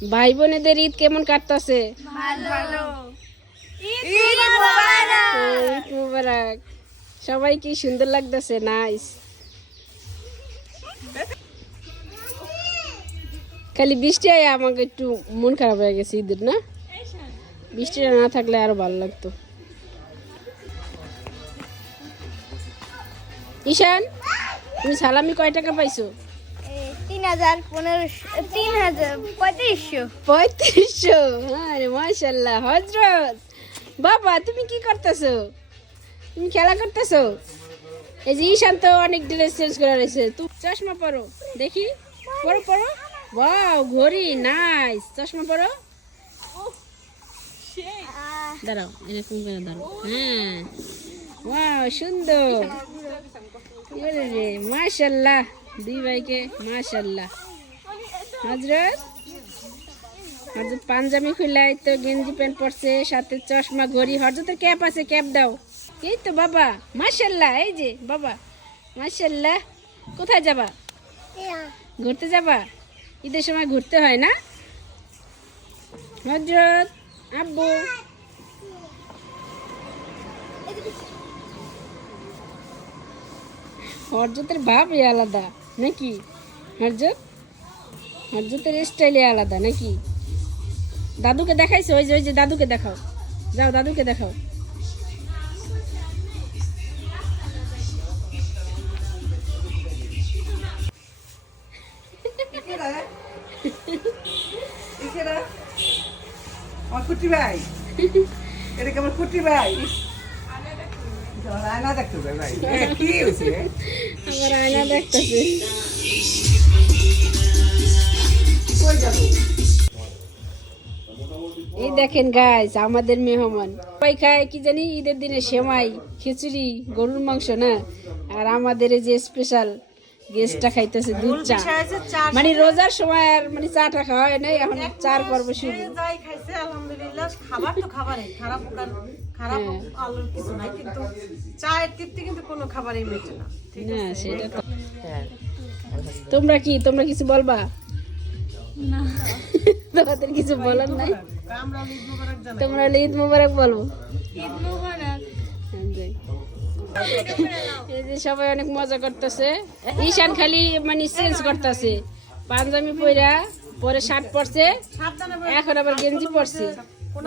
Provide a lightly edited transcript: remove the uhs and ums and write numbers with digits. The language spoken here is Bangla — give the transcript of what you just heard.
ভাই বোনেদের ঈদ কেমন কাটতাছে? ঈদ মুবারক। সবাই কি সুন্দর লাগতেছে, নাইস। খালি বৃষ্টি আয় আমাকে একটু মন খারাপ হয়ে গেছে ঈদের, না? বৃষ্টিটা না থাকলে আরো ভালো লাগতো। ঈশান, তুমি সালামি কয় টাকা পাইছো? 3500। আরে মাশাআল্লাহ। হযরত বাবা, তুমি কি করতেছো? তুমি খেলা করতেছো? এই যে ঈশান তো অনেক ড্রেস চেঞ্জ করে রয়েছে। তুমি চশমা পরো দেখি, পরো পরো। ওয়াও, ঘড়ি, নাইস। চশমা পরো। দাঁড়াও, এরকম করে দাঁড়াও। হ্যাঁ, ওয়াও, সুন্দর। রে মাশাআল্লাহ, দুই ভাইকে মাশাআল্লাহ। হযরত পাঞ্জাবি খুলাই তো গেঞ্জি প্যান্ট পরছে, সাথে চশমা, ঘড়ি। হযরতের ক্যাপ আছে, ক্যাপ দাও। এই তো বাবা, মাশাআল্লাহ। এই যে বাবা, মাশাআল্লাহ। কোথায় যাবা? ঘুরতে যাবা? ঈদের সময় ঘুরতে হয় না? হযরত, আব্বু, হযরতের ভাবই আলাদা নাকি? হযরতের স্টাইলে আলাদা নাকি? দাদুকে দেখাইছো? ওই যে দাদুকে দেখাও, যাও দাদুকে দেখাও। আমার খুঁটি ভাই, এটা কেমন খুঁটি ভাই? আয়না দেখতে ভাই, কি হয়েছে? আমার আয়না দেখতেছে। এই দেখেন গাইস, আমাদের মেহমান সবাই খায় কি জানি ঈদের দিনে সেমাই, খিচুড়ি, গরুর মাংস, না? আর আমাদের এই যে স্পেশাল গেস্টটা খাইতেছে দুধ চা। মানে রোজার সময় আর মানে চাটা খাওয়া হয় নাই, এখন চার পর্ব শুরু। যাই খাইছে আলহামদুলিল্লাহ, খাবার তো খাবারই খারাপ, খারাপ আলোর কিছু নাই, কিন্তু চায়ের তৃপ্তি কিন্তু কোনো খাবারই মেটে না। না, সেটা তো। তোমরা কিছু বলবা? না, তোমাদের কিছু বলার নাই? আমরা ঈদ মোবারক জানাই। তোমরা ঈদ মোবারক বলবো। ঈদ মোবারক। এই যে সবাই অনেক মজা করতেছে। ঈশান খালি মানে চেঞ্জ করতেছে, পাঞ্জাবি পরা, পরে শার্ট পরছে, এখন আবার গেঞ্জি পরছে।